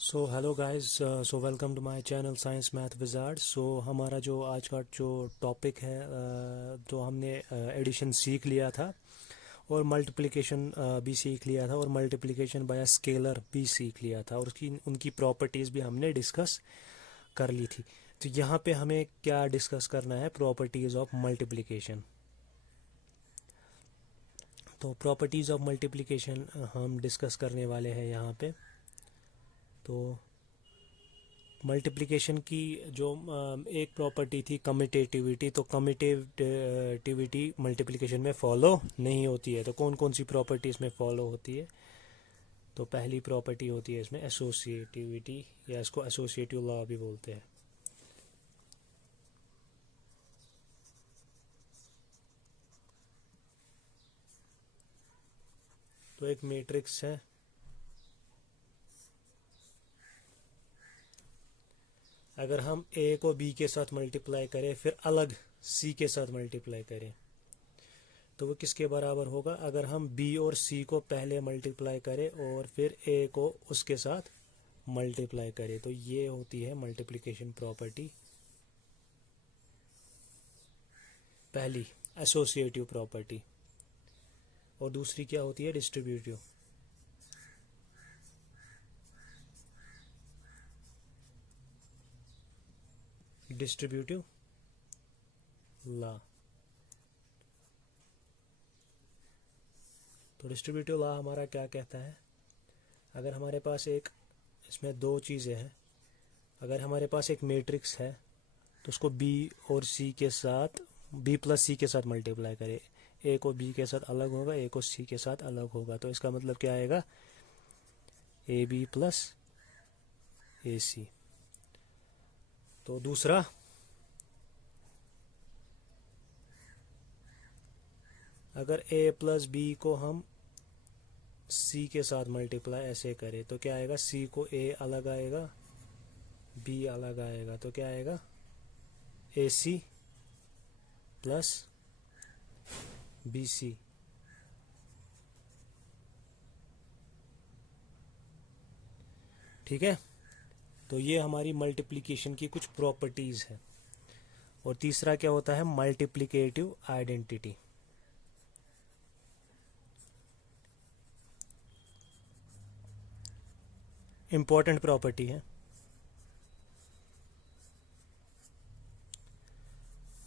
So hello guys, so welcome to my channel science math wizard. So हमारा जो आज का जो टॉपिक है, जो हमने एडिशन सीख लिया था और मल्टीप्लिकेशन भी सीख लिया था और मल्टीप्लिकेशन बाय स्केलर भी सीख लिया था और उसकी उनकी प्रॉपर्टीज़ भी हमने डिस्कस कर ली थी। तो यहाँ पे हमें क्या डिस्कस करना है? Properties of multiplication. तो प्रॉपर्टीज़ ऑफ मल्टीप्लिकेशन हम डिस्कस करने वाले हैं यहाँ पे। तो मल्टीप्लिकेशन की जो एक प्रॉपर्टी थी कम्यूटेटिविटी, तो कम्यूटेटिविटी मल्टीप्लिकेशन में फॉलो नहीं होती है। तो कौन कौन सी प्रॉपर्टी इसमें फॉलो होती है? तो पहली प्रॉपर्टी होती है इसमें एसोसिएटिविटी, या इसको एसोसिएटिव लॉ भी बोलते हैं। तो एक मैट्रिक्स है, अगर हम ए को बी के साथ मल्टीप्लाई करें फिर अलग सी के साथ मल्टीप्लाई करें तो वो किसके बराबर होगा? अगर हम बी और सी को पहले मल्टीप्लाई करें और फिर ए को उसके साथ मल्टीप्लाई करें, तो ये होती है मल्टीप्लिकेशन प्रॉपर्टी पहली, एसोसिएटिव प्रॉपर्टी। और दूसरी क्या होती है? डिस्ट्रीब्यूटिव। Distributive law. तो डिस्ट्रीब्यूटिव लॉ हमारा क्या कहता है? अगर हमारे पास एक, इसमें दो चीज़ें हैं। अगर हमारे पास एक मैट्रिक्स है तो उसको बी और सी के साथ, बी प्लस सी के साथ मल्टीप्लाई करें। ए को बी के साथ अलग होगा, ए को सी के साथ अलग होगा, तो इसका मतलब क्या आएगा? ए बी प्लस ए सी। तो दूसरा, अगर ए प्लस बी को हम सी के साथ मल्टीप्लाई ऐसे करें तो क्या आएगा? सी को ए अलग आएगा, बी अलग आएगा, तो क्या आएगा? ए सी प्लस बी सी। ठीक है। तो ये हमारी मल्टीप्लिकेशन की कुछ प्रॉपर्टीज़ है। और तीसरा क्या होता है? Multiplicative identity. इंपॉर्टेंट प्रॉपर्टी है।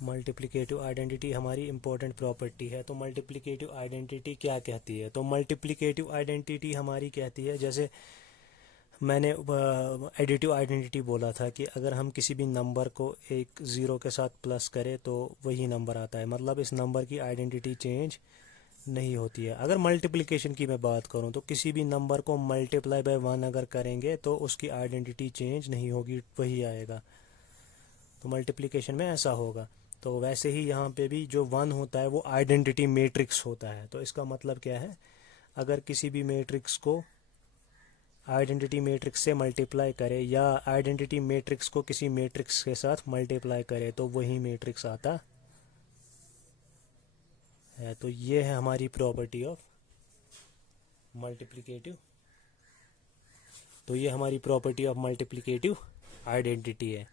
मल्टीप्लिकेटिव आइडेंटिटी हमारी इंपॉर्टेंट प्रॉपर्टी है। तो मल्टीप्लिकेटिव आइडेंटिटी क्या कहती है? तो मल्टीप्लिकेटिव आइडेंटिटी हमारी कहती है, जैसे मैंने एडिटिव आइडेंटिटी बोला था कि अगर हम किसी भी नंबर को एक ज़ीरो के साथ प्लस करें तो वही नंबर आता है, मतलब इस नंबर की आइडेंटिटी चेंज नहीं होती है। अगर मल्टीप्लिकेशन की मैं बात करूं तो किसी भी नंबर को मल्टीप्लाई बाय वन अगर करेंगे तो उसकी आइडेंटिटी चेंज नहीं होगी, वही आएगा। तो मल्टीप्लिकेशन में ऐसा होगा। तो वैसे ही यहाँ पे भी जो वन होता है वो आइडेंटिटी मैट्रिक्स होता है। तो इसका मतलब क्या है? अगर किसी भी मैट्रिक्स को आइडेंटिटी मैट्रिक्स से मल्टीप्लाई करें या आइडेंटिटी मैट्रिक्स को किसी मैट्रिक्स के साथ मल्टीप्लाई करें तो वही मैट्रिक्स आता है। तो ये है हमारी प्रॉपर्टी ऑफ मल्टीप्लिकेटिव। तो ये हमारी प्रॉपर्टी ऑफ मल्टीप्लिकेटिव आइडेंटिटी है।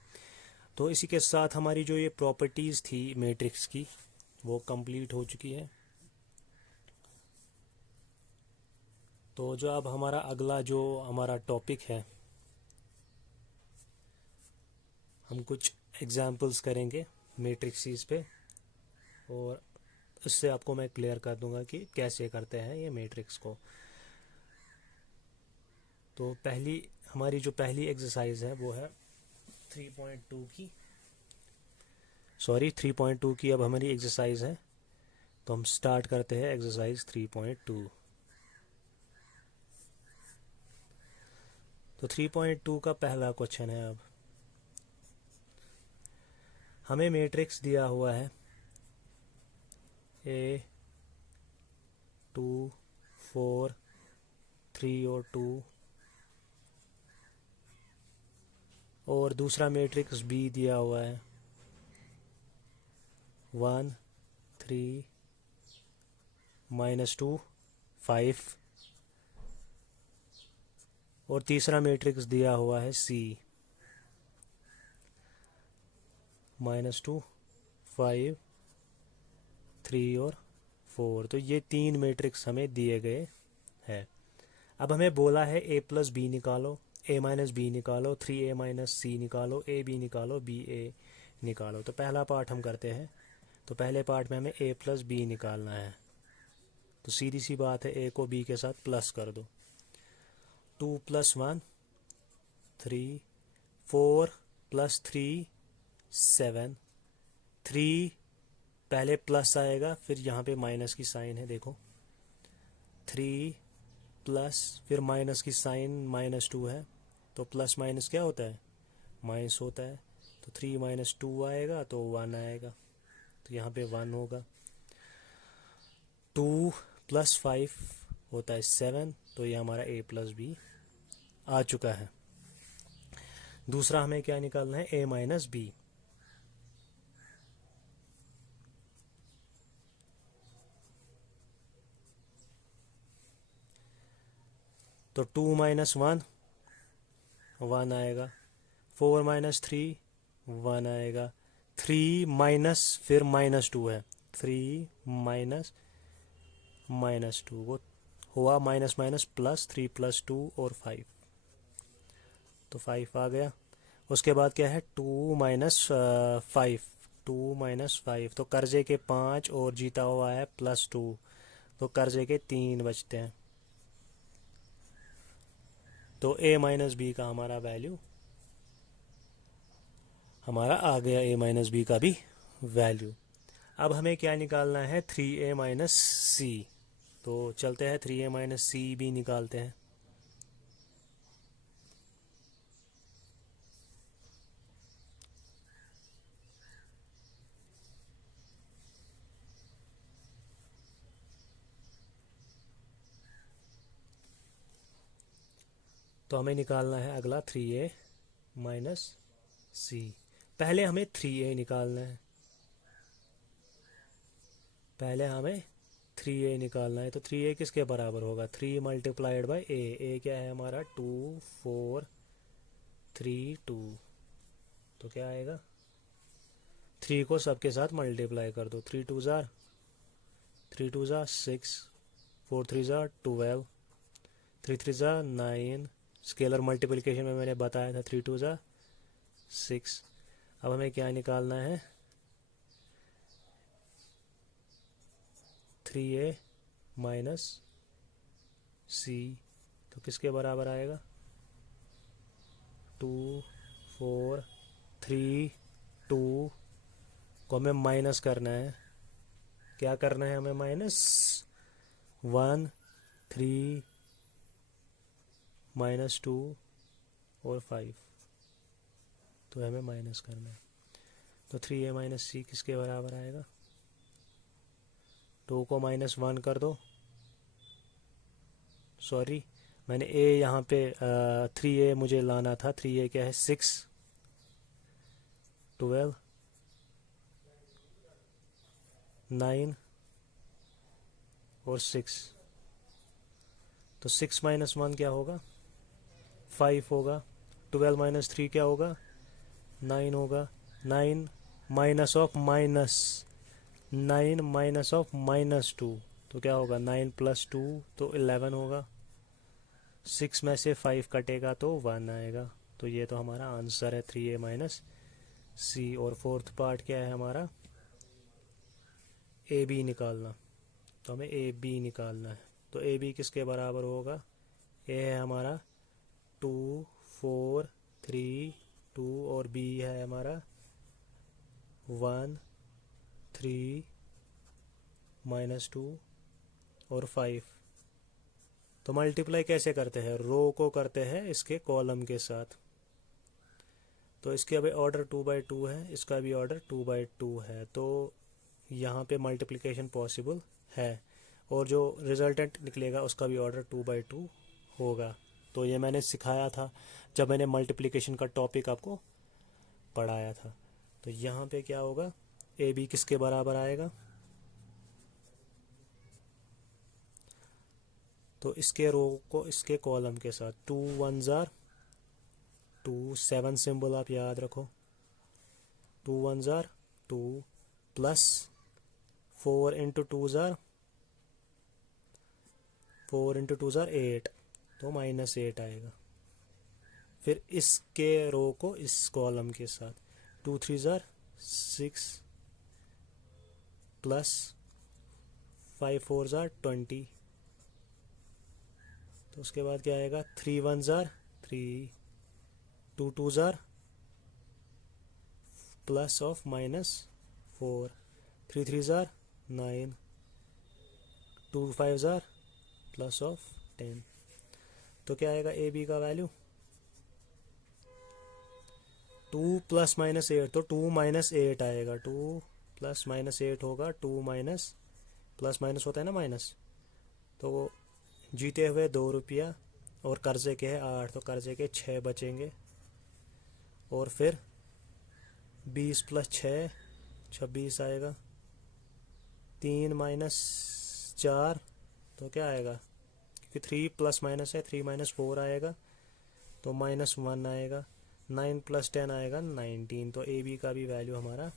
तो इसी के साथ हमारी जो ये प्रॉपर्टीज़ थी मैट्रिक्स की वो कंप्लीट हो चुकी है। तो जो अब हमारा अगला जो हमारा टॉपिक है, हम कुछ एग्जाम्पल्स करेंगे मैट्रिक्सीज पे और उससे आपको मैं क्लियर कर दूंगा कि कैसे करते हैं ये मैट्रिक्स को। तो पहली, हमारी जो पहली एक्सरसाइज है वो है 3.2 की, सॉरी 3.2 की अब हमारी एक्सरसाइज है। तो हम स्टार्ट करते हैं एक्सरसाइज 3.2। तो 3.2 का पहला क्वेश्चन है। अब हमें मैट्रिक्स दिया हुआ है ए 2 4 3 और 2, और दूसरा मैट्रिक्स बी दिया हुआ है 1 3 -2 5, और तीसरा मैट्रिक्स दिया हुआ है C -2 5 3 और 4। तो ये 3 मैट्रिक्स हमें दिए गए हैं। अब हमें बोला है A+B निकालो, A-B निकालो, 3A-C निकालो, AB निकालो, BA निकालो। तो पहला पार्ट हम करते हैं। तो पहले पार्ट में हमें A+B निकालना है। तो सीधी सी बात है, A को B के साथ प्लस कर दो। 2 + 1 3, 4 + 3 7, 3 पहले प्लस आएगा, फिर यहाँ पे माइनस की साइन है, देखो 3 प्लस फिर माइनस की साइन -2 है, तो प्लस माइनस क्या होता है, माइनस होता है। तो 3 - 2 आएगा तो 1 आएगा, तो यहाँ पे 1 होगा। 2 + 5 होता है 7, तो ये हमारा A+B आ चुका है। दूसरा हमें क्या निकालना है, A-B। तो 2 - 1 1 आएगा, 4 - 3 1 आएगा, 3 माइनस फिर -2 है, 3 -2 वो हुआ माइनस माइनस प्लस, 3 + 2 और 5, तो 5 आ गया। उसके बाद क्या है, 2 - 5, 2 - 5, तो कर्जे के 5 और जीता हुआ है +2, तो कर्जे के 3 बचते हैं। तो A-B का हमारा वैल्यू हमारा आ गया, A-B का भी वैल्यू। अब हमें क्या निकालना है, 3A - C। तो चलते हैं 3A - C भी निकालते हैं। तो हमें निकालना है अगला 3A - C। पहले हमें 3A निकालना है, पहले हमें 3A निकालना है। तो 3A किसके बराबर होगा, 3 × A। A क्या है हमारा, 2 4 3 2। तो क्या आएगा, 3 को सबके साथ मल्टीप्लाई कर दो, 3 2 ज़ार 3 2 ज़ार 6, 4 3 ज़ार 12, 3 3 ज़ार 9। स्केलर मल्टीप्लिकेशन में मैंने बताया था 3 2 ज़ार 6। अब हमें क्या निकालना है, 3A - C। तो किसके बराबर आएगा, 2 4 3 2 को हमें माइनस करना है। क्या करना है हमें, -1 3 -2 और 5, तो हमें माइनस करना है। तो 3A - C किसके बराबर आएगा, 2 को -1 कर दो, सॉरी मैंने A यहाँ पे 3A मुझे लाना था, 3A क्या है 6 12 9 और 6। तो 6 - 1 क्या होगा, 5 होगा। 12 - 3 क्या होगा, 9 होगा। 9 minus of minus, 9 minus of -2, तो क्या होगा, 9 + 2 तो 11 होगा। 6 में से 5 कटेगा तो 1 आएगा। तो ये तो हमारा आंसर है 3A - C। और फोर्थ पार्ट क्या है हमारा, AB निकालना। तो हमें AB निकालना है। तो AB किसके बराबर होगा, A है हमारा 2 4 3 2 और B है हमारा 1 3 -2 और 5। तो मल्टीप्लाई कैसे करते हैं, रो को करते हैं इसके कॉलम के साथ। तो इसके अभी ऑर्डर 2/2 है, इसका भी ऑर्डर 2/2 है, तो यहाँ पे मल्टीप्लिकेशन पॉसिबल है। और जो रिजल्टेंट निकलेगा उसका भी ऑर्डर 2/2 होगा। तो ये मैंने सिखाया था जब मैंने मल्टीप्लिकेशन का टॉपिक आपको पढ़ाया था। तो यहाँ पे क्या होगा, AB किसके बराबर आएगा, तो इसके रो को इसके कॉलम के साथ 2 1 जार 2 7 सिंबल आप याद रखो 2 1 jar 2 plus 4 into 2 jar 4 into 2 jar 8 तो -8 आएगा। फिर इसके रो को इस कॉलम के साथ 2 3 जार 6 प्लस 5 4 जार 20 तो उसके बाद क्या आएगा 3 1 jar 3 2 2 jar plus of -4 3 3 jar 9 2 5 jar plus of 10 तो क्या आएगा ए बी का वैल्यू 2 प्लस -8 तो 2 -8 आएगा 2 प्लस -8 होगा 2 माइनस प्लस माइनस होता है ना माइनस तो वो जीते हुए 2 रुपया और कर्जे के है 8 तो कर्जे के 6 बचेंगे और फिर 20 प्लस 6 26 आएगा 3 - 4 तो क्या आएगा क्योंकि 3 प्लस माइनस है 3 - 4 आएगा तो -1 आएगा 9 + 10 आएगा 19 तो ए बी का भी वैल्यू हमारा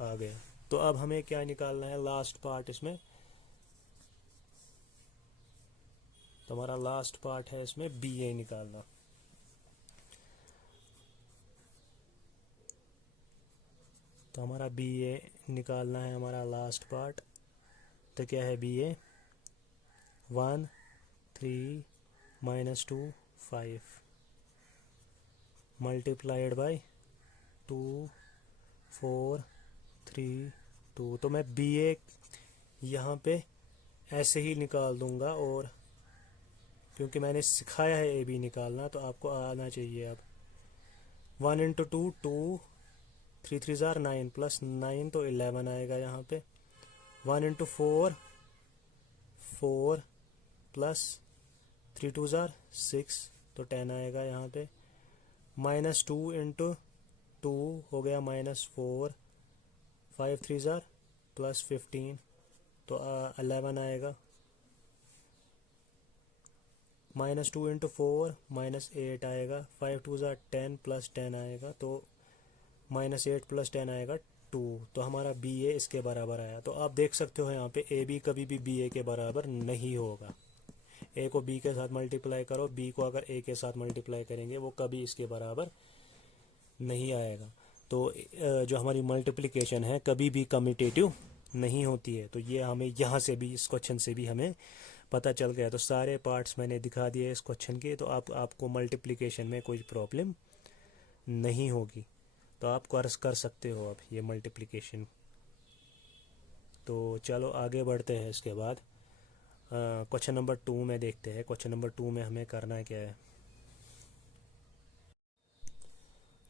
आ गया। तो अब हमें क्या निकालना है लास्ट पार्ट इसमें तो हमारा लास्ट पार्ट है इसमें बी ए निकालना। तो हमारा बी ए निकालना है हमारा लास्ट पार्ट तो क्या है बी ए 1 3 - 2 5 मल्टीप्लाइड बाय 2 4 3 2 तो मैं बी ए यहाँ पे ऐसे ही निकाल दूंगा और क्योंकि मैंने सिखाया है ए बी निकालना तो आपको आना चाहिए। अब 1 इंटू 2 2 3 3 जार 9 प्लस 9 तो 11 आएगा यहाँ पे 1 इंटू 4 4 प्लस 3 2 जार 6 तो 10 आएगा यहाँ पे -2 इंटू 2 हो गया -4 5 3 जार प्लस 15 तो 11 आएगा -2 इंटू 4 -8 आएगा 5 2 जार 10 प्लस 10 आएगा तो -8 प्लस 10 आएगा 2 तो हमारा बी ए इसके बराबर आया। तो आप देख सकते हो यहाँ पे ए बी कभी भी बी ए के बराबर नहीं होगा। ए को बी के साथ मल्टीप्लाई करो बी को अगर ए के साथ मल्टीप्लाई करेंगे वो कभी इसके बराबर नहीं आएगा। तो जो हमारी मल्टीप्लिकेशन है कभी भी कम्यूटेटिव नहीं होती है। तो ये हमें यहाँ से भी इस क्वेश्चन से भी हमें पता चल गया। तो सारे पार्ट्स मैंने दिखा दिए इस क्वेश्चन के तो आपको मल्टीप्लिकेशन में कोई प्रॉब्लम नहीं होगी तो आप कर सकते हो अब ये मल्टीप्लिकेशन। तो चलो आगे बढ़ते हैं। इसके बाद क्वेश्चन नंबर 2 में देखते हैं। क्वेश्चन नंबर 2 में हमें करना क्या है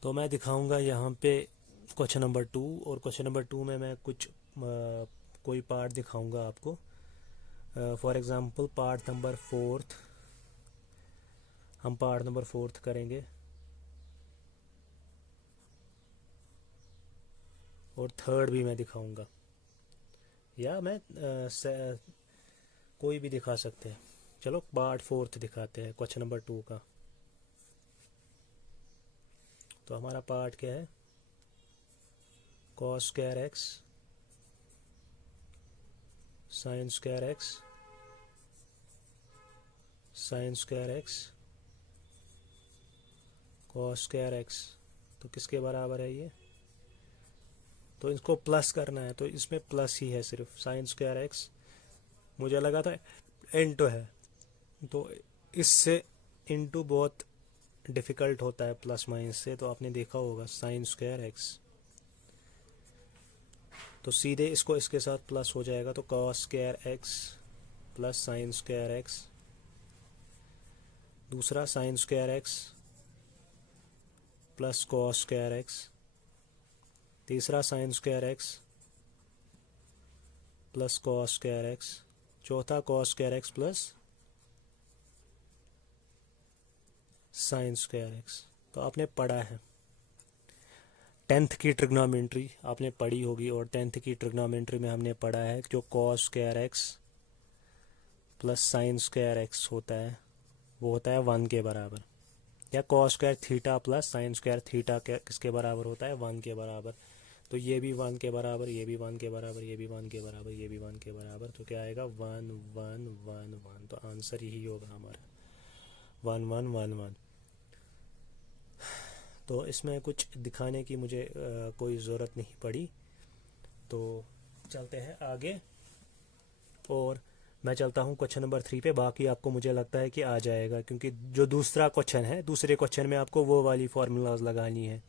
तो मैं दिखाऊंगा यहाँ पे क्वेश्चन नंबर 2 और क्वेश्चन नंबर 2 में मैं कुछ कोई पार्ट दिखाऊंगा आपको। फॉर एग्ज़ाम्पल पार्ट नंबर 4 हम पार्ट नंबर 4 करेंगे और 3rd भी मैं दिखाऊंगा या मैं कोई भी दिखा सकते हैं। चलो पार्ट 4 दिखाते हैं क्वेश्चन नंबर 2 का। तो हमारा पार्ट क्या है cos square x sin square x sin square x cos square x तो किसके बराबर है ये तो इसको प्लस करना है तो इसमें प्लस ही है सिर्फ sin स्क्वायर x मुझे लगा था इंटू है तो इससे इंटू बहुत डिफ़िकल्ट होता है प्लस माइनस से तो आपने देखा होगा sin स्क्वायर x तो सीधे इसको इसके साथ प्लस हो जाएगा तो cos square x plus sin square x दूसरा sin square x plus cos square x तीसरा sin square x plus cos square x चौथा cos square x plus sin square x। तो आपने पढ़ा है 10th की ट्रिग्नोमेट्री आपने पढ़ी होगी और 10th की ट्रिग्नोमेट्री में हमने पढ़ा है जो cos square x plus sine square x होता है, वो होता है 1 के बराबर। या cos square theta plus sine square theta किसके बराबर होता है, 1 के बराबर। तो ये भी 1 के बराबर, ये भी 1 के बराबर, ये भी 1 के बराबर, ये भी 1 के बराबर। तो क्या आएगा 1 1 1 1। तो आंसर यही होगा हमारा 1 1 1 1। तो इसमें कुछ दिखाने की मुझे कोई ज़रूरत नहीं पड़ी। तो चलते हैं आगे, और मैं चलता हूँ क्वेश्चन नंबर 3 पे। बाकी आपको मुझे लगता है कि आ जाएगा, क्योंकि जो दूसरा क्वेश्चन है, दूसरे क्वेश्चन में आपको वो वाली फार्मूलाज लगानी है।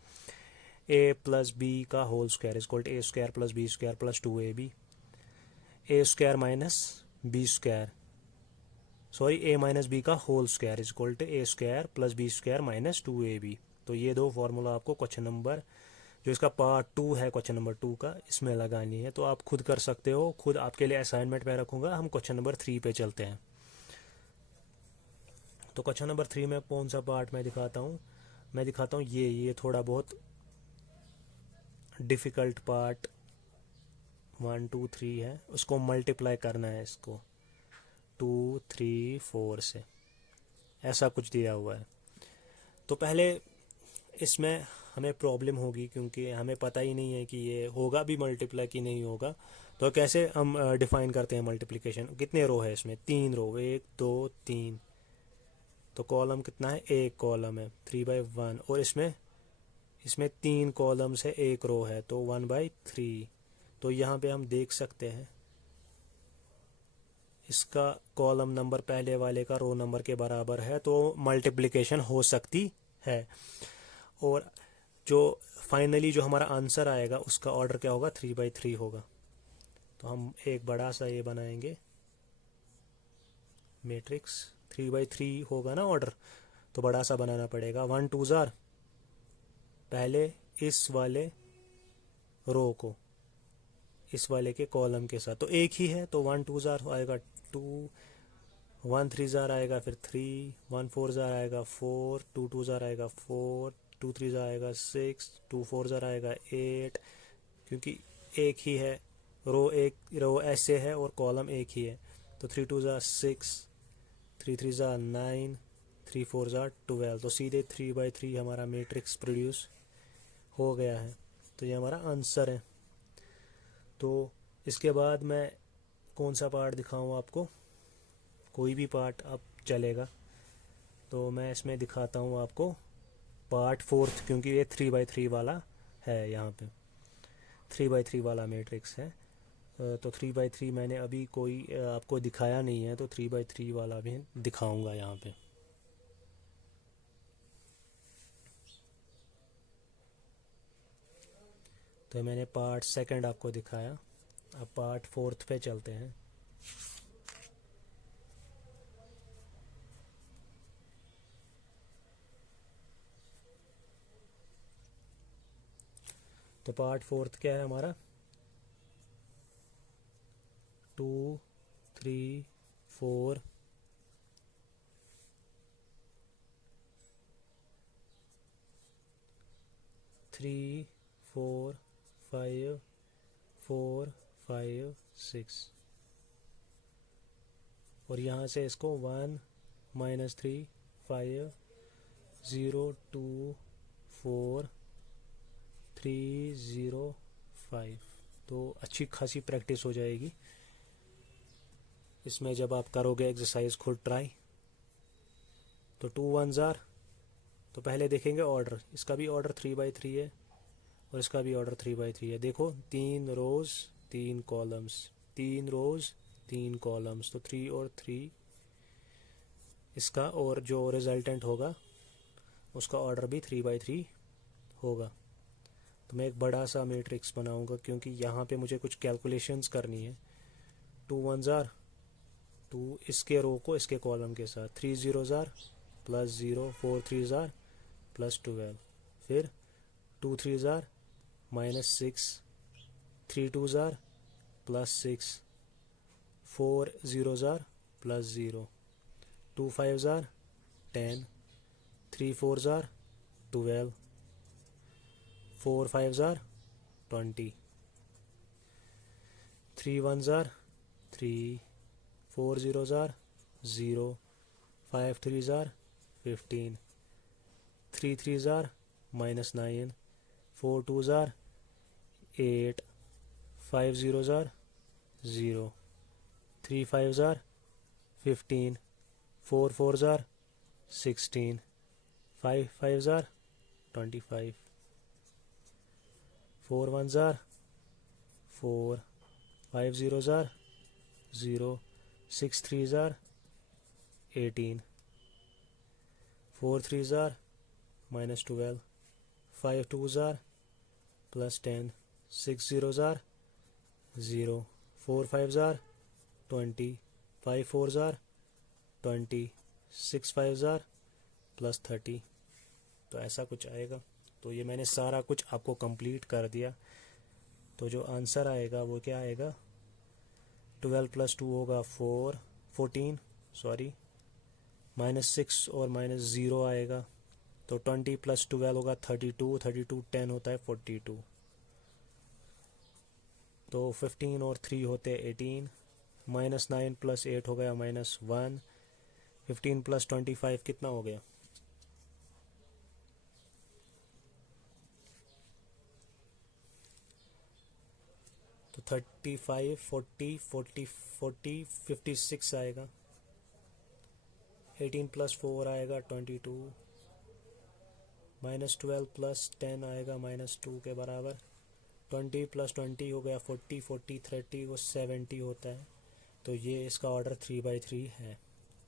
ए प्लस बी का whole square is equal to A square plus B square plus 2ab। A square minus B square, sorry A minus B का whole square is equal to A square plus B square minus 2ab। तो ये दो formula आपको question number, जो इसका part 2 है question number 2 का, इसमें लगानी है। तो आप खुद कर सकते हो, खुद आपके लिए असाइनमेंट में रखूँगा। हम क्वेश्चन नंबर 3 पे चलते हैं। तो क्वेश्चन नंबर 3 में कौन सा पार्ट मैं दिखाता हूँ, मैं दिखाता हूँ ये थोड़ा बहुत डिफ़िकल्ट पार्ट 1 2 3 है, उसको मल्टीप्लाई करना है, इसको 2 3 4 से, ऐसा कुछ दिया हुआ है। तो पहले इसमें हमें प्रॉब्लम होगी, क्योंकि हमें पता ही नहीं है कि ये होगा भी मल्टीप्लाई कि नहीं होगा। तो कैसे हम डिफाइन करते हैं मल्टीप्लिकेशन। कितने रो है इसमें, 3 रो, 1 2 3। तो कॉलम कितना है, एक कॉलम है 3/1, और इसमें 3 कॉलम से एक रो है, तो 1/3। तो यहाँ पे हम देख सकते हैं इसका कॉलम नंबर पहले वाले का रो नंबर के बराबर है, तो मल्टीप्लिकेशन हो सकती है। और जो फाइनली जो हमारा आंसर आएगा उसका ऑर्डर क्या होगा, 3/3 होगा। तो हम एक बड़ा सा ये बनाएंगे मैट्रिक्स, 3/3 होगा ना ऑर्डर, तो बड़ा सा बनाना पड़ेगा। 1 2 जार, पहले इस वाले रो को इस वाले के कॉलम के साथ, तो एक ही है, तो 1 2 जार आएगा 2, 1 3 जार आएगा फिर 3, 1 4 जार आएगा 4, 2 2 जार आएगा 4, 2 3 जार आएगा 6, 2 4 जार आएगा 8। क्योंकि एक ही है, रो ऐसे है और कॉलम एक ही है। तो 3 2 जार 6, 3 3 जार 9, 3 4 जार 12। तो सीधे 3/3 हमारा मैट्रिक्स प्रोड्यूस हो गया है। तो ये हमारा आंसर है। तो इसके बाद मैं कौन सा पार्ट दिखाऊं आपको, कोई भी पार्ट अब चलेगा। तो मैं इसमें दिखाता हूं आपको पार्ट 4, क्योंकि ये 3/3 वाला है, यहाँ पे 3/3 वाला मैट्रिक्स है। तो 3/3 मैंने अभी कोई आपको दिखाया नहीं है, तो 3/3 वाला भी दिखाऊंगा यहाँ पे। तो मैंने पार्ट 2 आपको दिखाया, अब पार्ट 4 पे चलते हैं। तो पार्ट 4 क्या है हमारा, 2 3 4 3 4 5 4 5 6, और यहाँ से इसको 1 -3 5 0 2 4 3 0 5। तो अच्छी खासी प्रैक्टिस हो जाएगी इसमें जब आप करोगे एक्सरसाइज खुद ट्राई। तो 2 1 जार, तो पहले देखेंगे ऑर्डर, इसका भी ऑर्डर 3/3 है और इसका भी ऑर्डर 3/3 है। देखो 3 रोज 3 कॉलम्स, 3 रोज 3 कॉलम्स, तो 3 और 3 इसका, और जो रिजल्टेंट होगा उसका ऑर्डर भी 3/3 होगा। तो मैं एक बड़ा सा मैट्रिक्स बनाऊंगा, क्योंकि यहाँ पे मुझे कुछ कैलकुलेशंस करनी है। 2 1 जार 2, इसके रो को इसके कॉलम के साथ, 3 0 जार प्लस 0, 4 3 जार प्लस 12, फिर 2 3 jar -6, 3 2 jar plus 6, 4 0 jar plus 0, 2 5 jar 10, 3 4 jar 12, 4 5 jar 20, 3 1 jar 3, 4 0 jar 0, 5 3s are 15, 3 3s are -9, 4 2s are 8, 5 zeros are 0, 3 5s are 15, 4 4s are 16, 5 5s are 25, 4 1s are 4, 5 zeros are 0, 6 3s are 18, 4 3s are -12, 5 2s are +10, 6 zeros are 0, 4 5s are 20, 5 4s are 20, 6 5s are +30। तो ऐसा कुछ आएगा। तो ये मैंने सारा कुछ आपको कंप्लीट कर दिया। तो जो आंसर आएगा वो क्या आएगा, 12 + 2 होगा 14 सॉरी, -6 और -0 आएगा। तो 20 + 12 होगा 32, 32 10 होता है 42। तो 15 और 3 होते 18, -9 + 8 हो गया -1, 15 + 25 कितना हो गया, तो 35 40 40 40 56 आएगा। 18 + 4 आएगा 22, -12 + 10 आएगा -2 के बराबर। 20 + 20 हो गया 40, 40 30 वो 70 होता है। तो ये इसका ऑर्डर 3/3 है।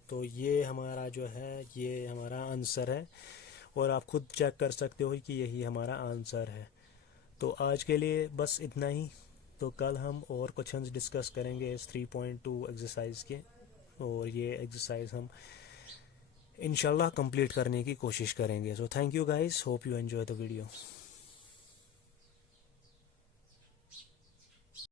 तो ये हमारा जो है ये हमारा आंसर है, और आप खुद चेक कर सकते हो कि यही हमारा आंसर है। तो आज के लिए बस इतना ही। तो कल हम और क्वेश्चंस डिस्कस करेंगे इस 3.2 एक्सरसाइज के, और ये एक्सरसाइज हम इंशाल्लाह कंप्लीट करने की कोशिश करेंगे। So thank you guys, hope you enjoy the video.